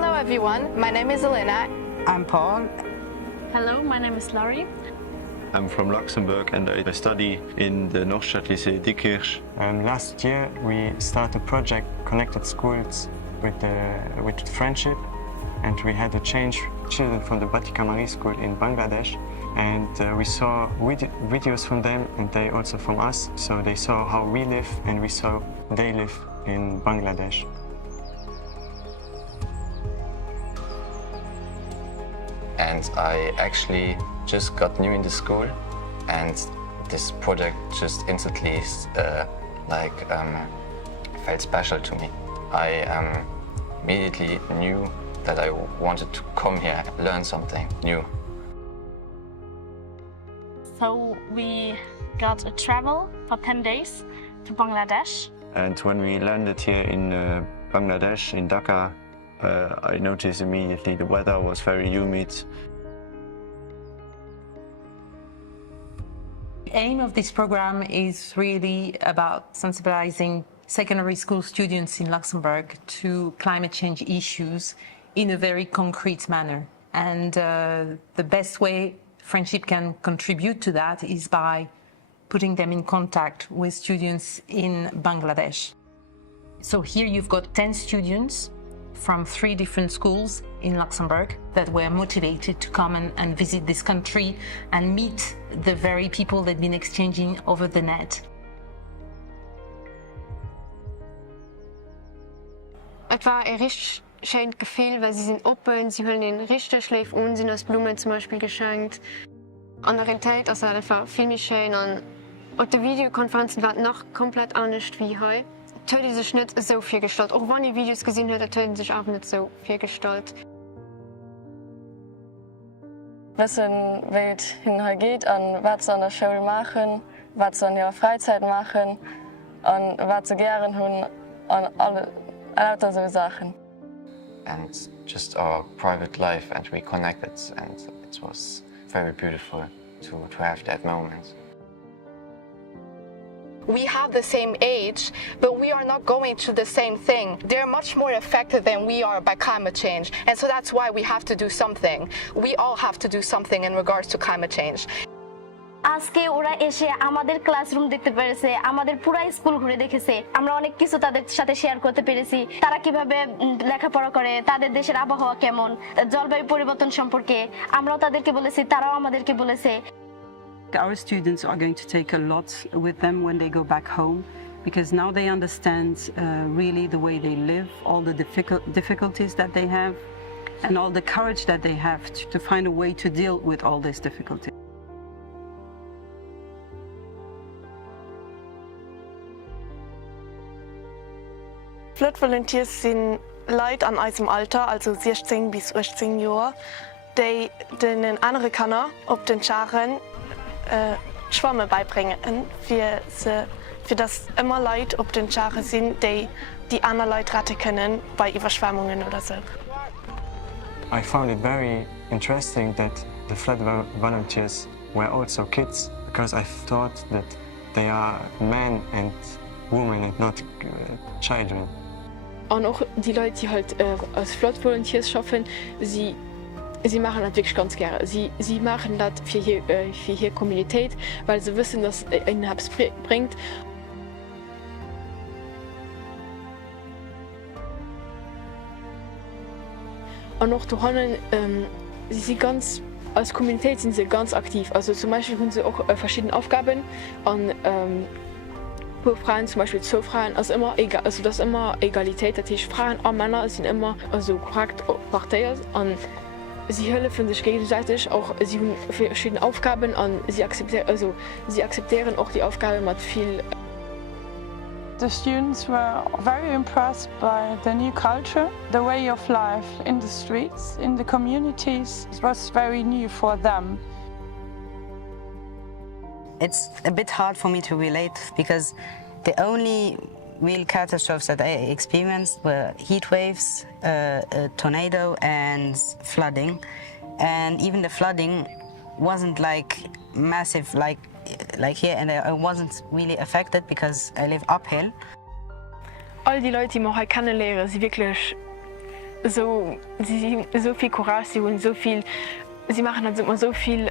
Hello everyone, my name is Elena. I'm Paul. Hello, my name is Laurie. I'm from Luxembourg and I study in the Nordstadtlycée Diekirch. Last year we started a project, Connected Schools, with friendship, and we had to change children from the Batika Marie School in Bangladesh, and we saw videos from them and they also from us, so they saw how we live and we saw they live in Bangladesh. And I actually just got new in the school, and this project just instantly felt special to me. I immediately knew that I wanted to come here, learn something new. So we got a travel for 10 days to Bangladesh. And when we landed here in Bangladesh, in Dhaka, I noticed immediately the weather was very humid. The aim of this program is really about sensibilizing secondary school students in Luxembourg to climate change issues in a very concrete manner. And the best way friendship can contribute to that is by putting them in contact with students in Bangladesh. So here you've got 10 students from 3 different schools in Luxembourg that were motivated to come and visit this country and meet the very people they've been exchanging over the net. Es war ein richtig schönes Gefühl, weil sie sind open, sie hören den richtig lieb und sind als Blumen zum Beispiel geschenkt. An der Realität ist es einfach viel mehr schön und die Videokonferenzen waren noch komplett anders wie heute. Die sich nicht so viel gestaltet. Auch wenn ich Videos gesehen habe, die sich auch nicht so viel gestaltet. Wissen, wie es hingeht, an was sie in der Schule machen, was sie in ihrer Freizeit machen, und was sie gerne haben, und alle solche Sachen. And just our private life, and we connected, and it was very beautiful to have that moment. We have the same age, but we are not going through the same thing. They're much more affected than we are by climate change, and so that's why we have to do something. We all have to do something in regards to climate change. আজকে ওরা এসে আমাদের classroom দেখতে পেরেছে, আমাদের পুরো school ঘুরে দেখেছে। আমরা অনেক কিছু তাদের সাথে শেয়ার করতে পেরেছি। তারা কিভাবে লেখাপড়া করে, তাদের দেশের আবহাওয়া কেমন, জলবায়ু পরিবর্তন সম্পর্কে আমরাও তাদেরকে বলেছি, তারাও আমাদেরকে বলেছে। Our students are going to take a lot with them when they go back home, because now they understand really the way they live, all the difficulties that they have, and all the courage that they have to find a way to deal with all these difficulties. Flood Volunteers sind Leute an unserem Alter, also 16 bis 18 Jahre, die den anderen Kanner auf den Charen Schwammen beibringen, für das immer Leute auf den Charen sind, die andere Leute retten können bei Überschwemmungen oder so. I found it very interesting that the flood volunteers were also kids, because I thought that they are men and women and not children. Und auch die Leute, die halt als Flood Volunteers schaffen, Sie machen das wirklich ganz gerne. Sie machen das für ihre Communität, weil sie wissen, dass es ihnen etwas bringt. Und auch sie sind ganz, als Communität sind sie ganz aktiv. Also zum Beispiel haben sie auch verschiedene Aufgaben an Frauen, zum Beispiel Zoofrauen, also immer egal, also das ist immer Egalität. Das heißt, Frauen und Männer sind immer korrekt partiert. Sie helfen sich gegenseitig, auch sie haben verschiedene Aufgaben und sie akzeptieren auch die Aufgaben mit viel. The students were very impressed by the new culture, the way of life in the streets, in the communities. It was very new for them. It's a bit hard for me to relate, because the only real catastrophes that I experienced were heat waves, a tornado and flooding. And even the flooding wasn't like massive like here, and I wasn't really affected because I live uphill. All die Leute, die wir hier kennenlernen, sind wirklich sie so viel Courage, sie holen so viel, sie machen halt immer so viel,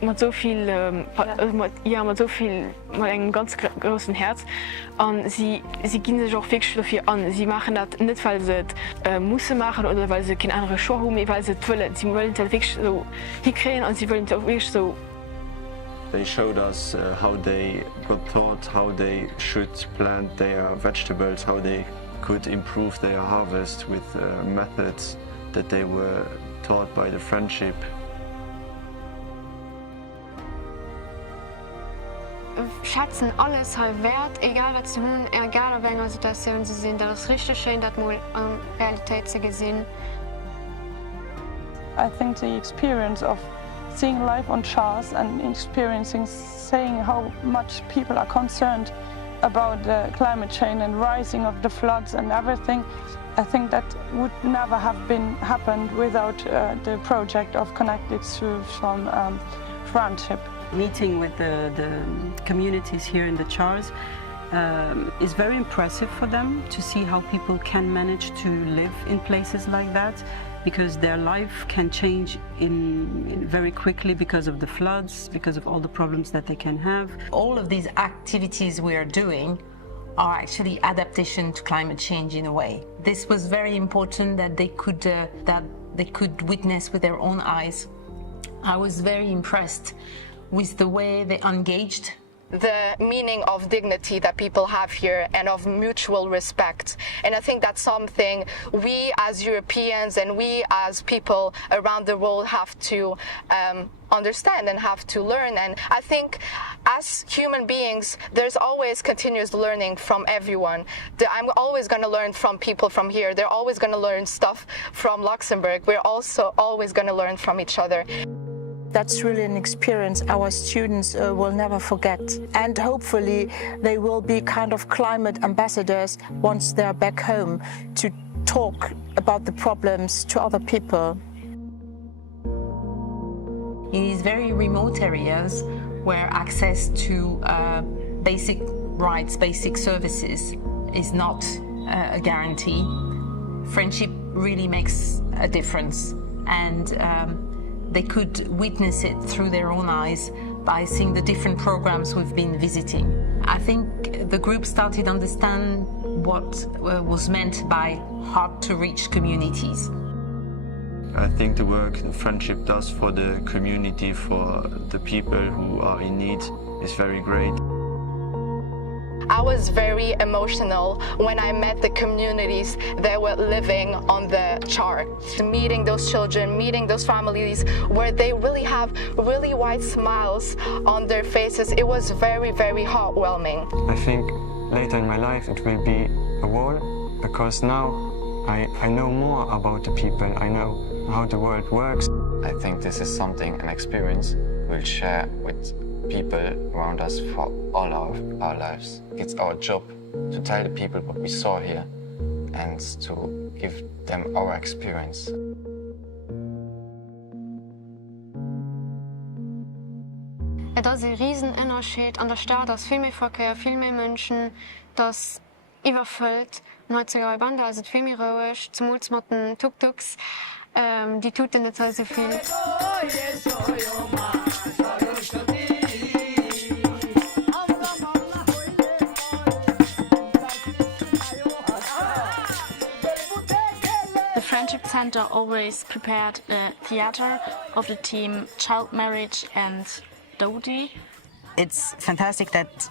mit so viel, mit so viel, mit einem ganz großen Herz. Und sie gehen sich auch wirklich dafür an. Sie machen das nicht, weil sie es müssen machen oder weil sie keine andere Show haben, weil sie es wollen. Sie wollen das wirklich so hinkriegen und sie wollen das auch wirklich so. They showed us how they got taught, how they should plant their vegetables, how they could improve their harvest with methods that they were taught by the friendship. Schätzen alles halt wert, egal was sie tun, egal in welcher Situation sie sind. Das ist richtig schön, das mal in Realität zu sehen. I think the experience of seeing life on Chars and experiencing, saying how much people are concerned about the climate change and rising of the floods and everything, I think that would never have happened without the project of Connected from Friendship. Meeting with the communities here in the Chars is very impressive for them to see how people can manage to live in places like that, because their life can change in very quickly because of the floods, because of all the problems that they can have. All of these activities we are doing are actually adaptation to climate change in a way. This was very important that they could witness with their own eyes. I was very impressed with the way they engaged. The meaning of dignity that people have here and of mutual respect. And I think that's something we as Europeans and we as people around the world have to understand and have to learn. And I think as human beings, there's always continuous learning from everyone. I'm always going to learn from people from here. They're always going to learn stuff from Luxembourg. We're also always going to learn from each other. That's really an experience our students will never forget. And hopefully they will be kind of climate ambassadors once they're back home to talk about the problems to other people. In these very remote areas where access to basic rights, basic services is not a guarantee, friendship really makes a difference. And they could witness it through their own eyes by seeing the different programs we've been visiting. I think the group started to understand what was meant by hard-to-reach communities. I think the work the friendship does for the community, for the people who are in need, is very great. I was very emotional when I met the communities that were living on the Char. Meeting those children, meeting those families where they really have really wide smiles on their faces. It was very, very heartwarming. I think later in my life it will be a wall, because now I know more about the people, I know how the world works. I think this is something, an experience we'll share with people around us for all our lives. It's our job to tell the people what we saw here and to give them our experience. Das ist ein Riesenunterschied an der Stadt, dass viel mehr Verkehr, viel mehr Menschen, das überfüllt. Und heutzutage bei Banda ist es viel mehr ruhig, zum mit den Tuk-Tuks, die tut nicht so viel. The Friendship Center always prepared a theater of the team Child Marriage and Dodi. It's fantastic that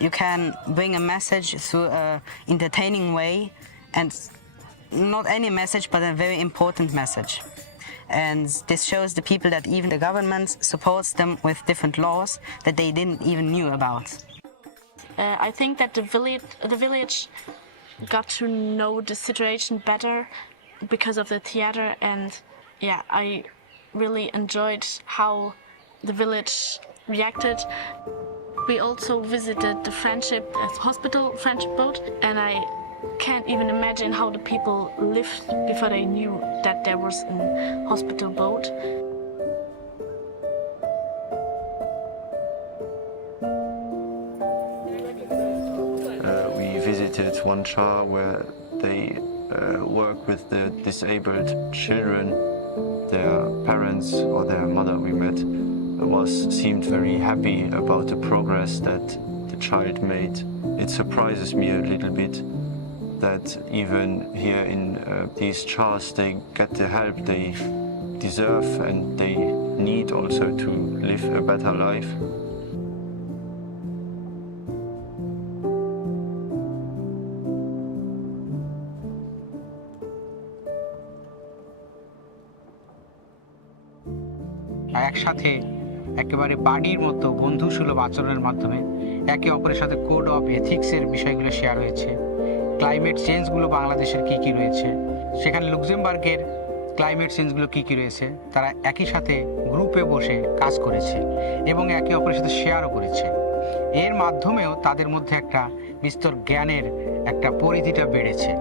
you can bring a message through an entertaining way, and not any message, but a very important message. And this shows the people that even the government supports them with different laws that they didn't even knew about. I think that the village got to know the situation better because of the theater, and yeah, I really enjoyed how the village reacted. We also visited the Friendship Hospital Friendship boat, and I can't even imagine how the people lived before they knew that there was a hospital boat. We visited one char where they work with the disabled children. Their parents or their mother we met seemed very happy about the progress that the child made. It surprises me a little bit that even here in these Chars they get the help they deserve and they need also to live a better life. একসাথে একেবারে বাড়ির মতো বন্ধুসুলভ আচরণের মাধ্যমে একে অপরের সাথে code of এথিক্সের বিষয়গুলো শেয়ার হয়েছে। ক্লাইমেট চেঞ্জগুলো বাংলাদেশের কী কী রয়েছে, সেখানে লুক্সেমবার্গের ক্লাইমেট চেঞ্জগুলো কী কী রয়েছে, তারা একই সাথে গ্রুপে বসে কাজ করেছে এবং একে অপরের সাথে শেয়ারও করেছে। এর মাধ্যমেও তাদের মধ্যে একটা বিস্তর জ্ঞানের একটা পরিধিটা বেড়েছে।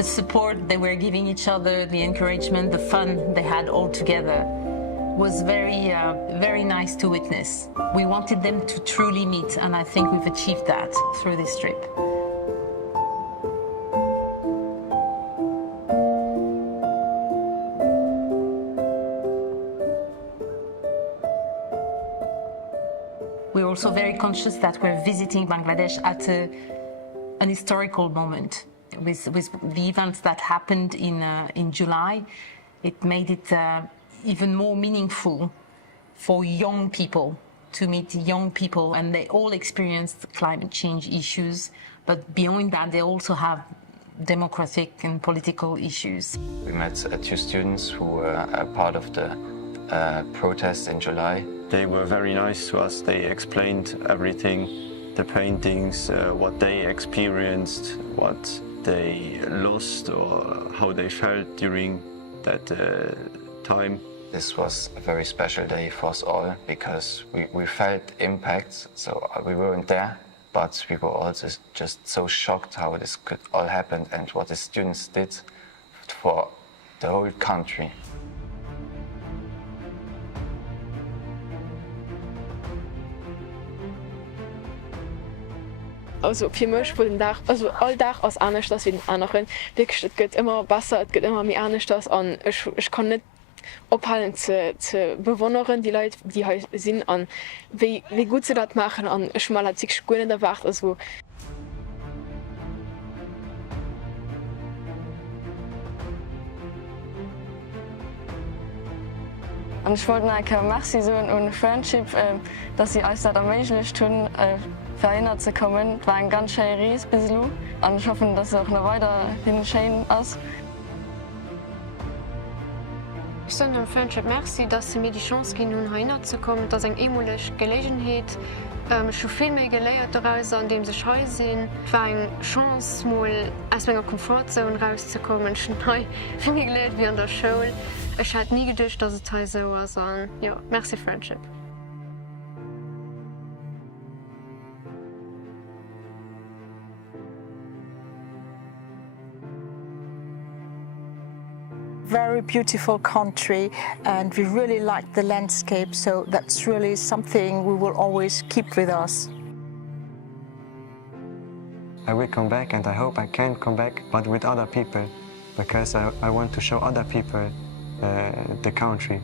The support they were giving each other, the encouragement, the fun they had all together was very nice to witness. We wanted them to truly meet, and I think we've achieved that through this trip. We're also very conscious that we're visiting Bangladesh at an historical moment. With the events that happened in July, it made it even more meaningful for young people to meet young people, and they all experienced climate change issues, but beyond that they also have democratic and political issues. We met two students who were a part of the protest in July. They were very nice to us. They explained everything, the paintings, what they experienced, what they lost or how they felt during that time. This was a very special day for us all because we felt impact, so we weren't there, but we were also just so shocked how this could all happen and what the students did for the whole country. Also für mich von den Tag, also all Tag als anders als wie den anderen. Wirklich, es geht immer besser, es geht immer mehr anders an. Ich kann nicht abhalten zu bewundern, die Leute, die hier sind, an wie gut sie das machen. Und ich mal hat sich gut in der Wacht. Also Und ich wollte einfach merci sagen und Friendship, dass sie alles das ermöglicht tun, verhindert zu kommen. Es war ein ganz schöner Reis bis jetzt. Und ich hoffe, dass es auch noch weiterhin schön ist. Ich sage dem Friendship merci, dass sie mir die Chance geben, hier zu kommen. Das ist eine einmalige Gelegenheit. Ich habe viel mehr gelernt daraus, an dem sie hier sind. Es war eine Chance, mal aus meiner Komfortzone rauszukommen. Ich habe viel mehr gelernt wie an der Schule. Ich hätte nie gedacht, dass es hier so ist. Ja, merci Friendship. Very beautiful country, and we really like the landscape, so that's really something we will always keep with us. I will come back, and I hope I can come back, but with other people, because I want to show other people the country.